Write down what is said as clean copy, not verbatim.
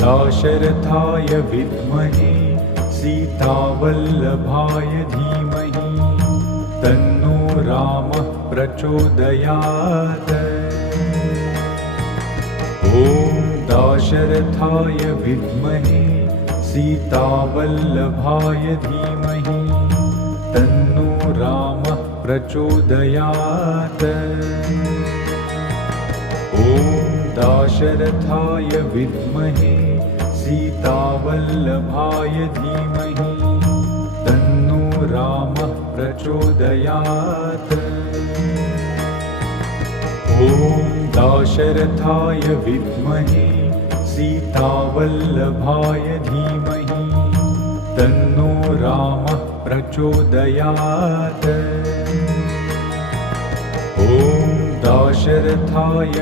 दाशरथाय विद्महे सीतावल्लभाय धीमहि तन्नो रामः प्रचोदयात्। दाशरथाय विद्महे सीतावल्लभाय धीमहि तन्नो रामः प्रचोदयात्। दाशरथाय विद्महे सीतावल्लभाय धीमहि तन्नो रामः प्रचोदयात्। दाशरथाय विद्महे सीतावल्लभाय धीमहि तन्नो रामः प्रचोदयात्। दाशरथाय